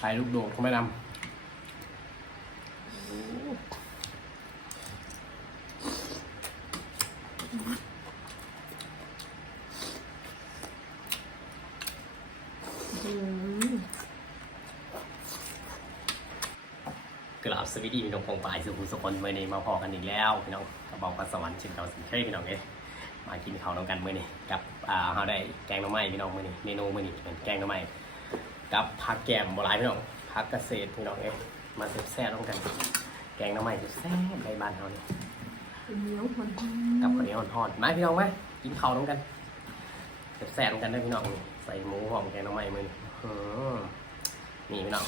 ถ่ายลูกโดดเขาไม่นำกราบสวัสดีพี่น้องพงฝ่ายสุขุสุคนเมื่อนี้มาพอกันอีกแล้วพี่น้องกระบอกกระสวรรค์เช่นเก่าสิเคยพี่น้องเอ้ยมากินข้าวน้ำกันเมื่อนี้กับอ่าเราได้แกงหน่อไม้พี่น้องเมื่อนี้เมนูเมื่อนี้เป็นแกงหน่อไม้ กับผักแกมโบราณพี่น้องผักเกษตรพี่น้องเอ้ยมาแซ่บๆต้องกัน แกงหน่อไม้แซ่บในบ้านเรานี่เหนียวหอนกับข้าวเหนียวทอดๆมาพี่น้องไหมกินข้าวน้ำกันแซ่บๆน้ำกันได้อพี่น้องใส่หมูหอมแกงหน่อไม้มือนี้อื้อนี่พี่น้อง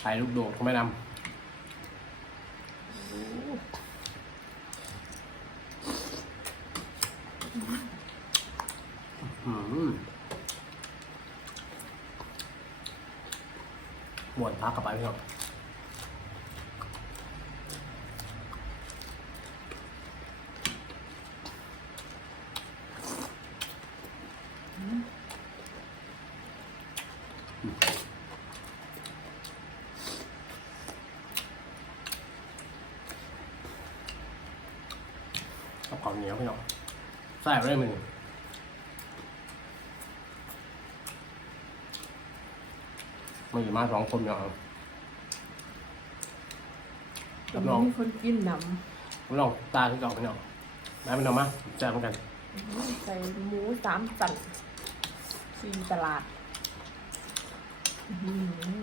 ถ่ายลูกโดดเขาไม่นำอื้อหือ หมวนพักกลับไปพี่น้องกับข้าวเหนียวพี่น้องใส่ไปเลยมึง มันอยู่มาสองคนเนาะรับรองมีคนกินหนรับรองตาที่สองพี่น้องได้เป็นเอามาแจ้งกันำใส่หมูสามสันซีตลาดอื้อหือ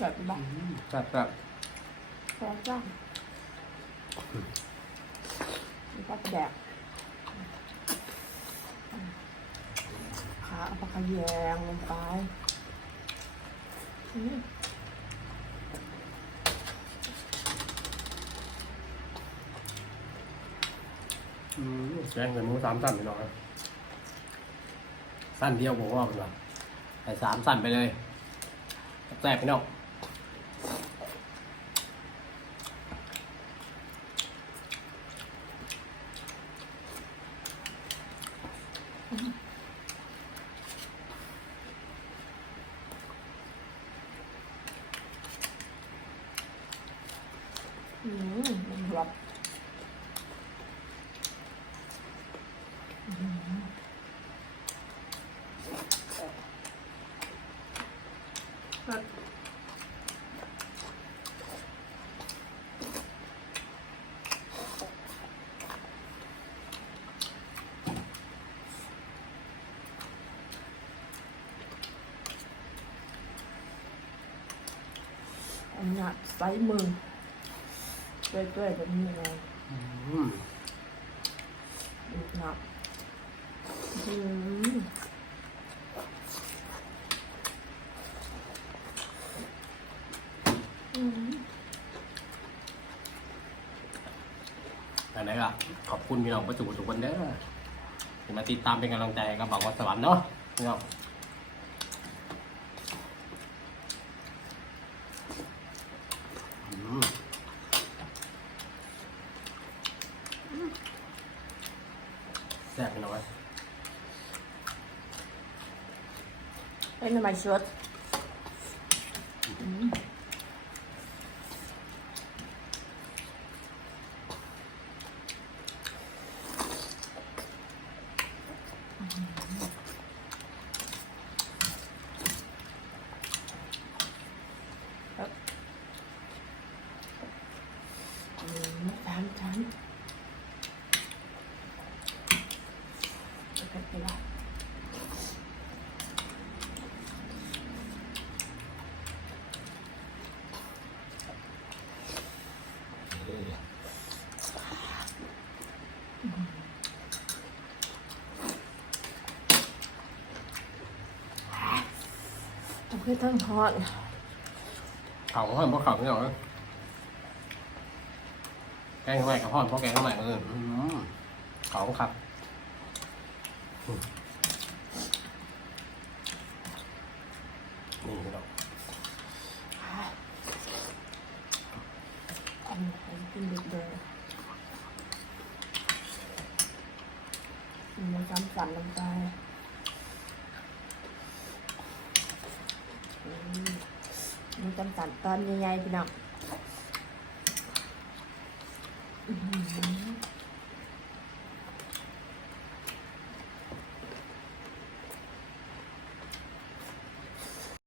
แบบบ้าแซ่บแบบพอจ้างมีปลาแดกขาเอาปลาขยงลงไปอื้ออืมแกงใส่หมูสามสั้นพี่น้องครับสั้นเดียวผมว่าเป็นว่าใส่สามสั้นไปเลยแซ่บพี่น้อง อืมมันแบบอันนี้ไซส์มือ ด้วยๆแบบนี้เลยอืมอีกหนักอืมอืมอันนี้ก็ขอบคุณพี่น้องประจุทุกคนเด้อที่มาติดตามเป็นกำลังใจกับบอกว่าสวรรค์เนาะพี่น้องอืม แซ่บไปหน่อยเอ้ยเป็นทำไมชดอืมครับอืมสามชั้นโอเคไปละ อ คือทั้งทอดเขาก็ห่อนเพราะเขาไม่หรอกนะแกงทำไมกับห่อนเพราะแกงทำไมก็เลยอืมเขาครับนี่พี่น้องอันนี้กินเด็กเดินมันซ้ำสั่นลงไปอืม มันซ้ำสั่นตอนใหญ่ๆพี่น้อง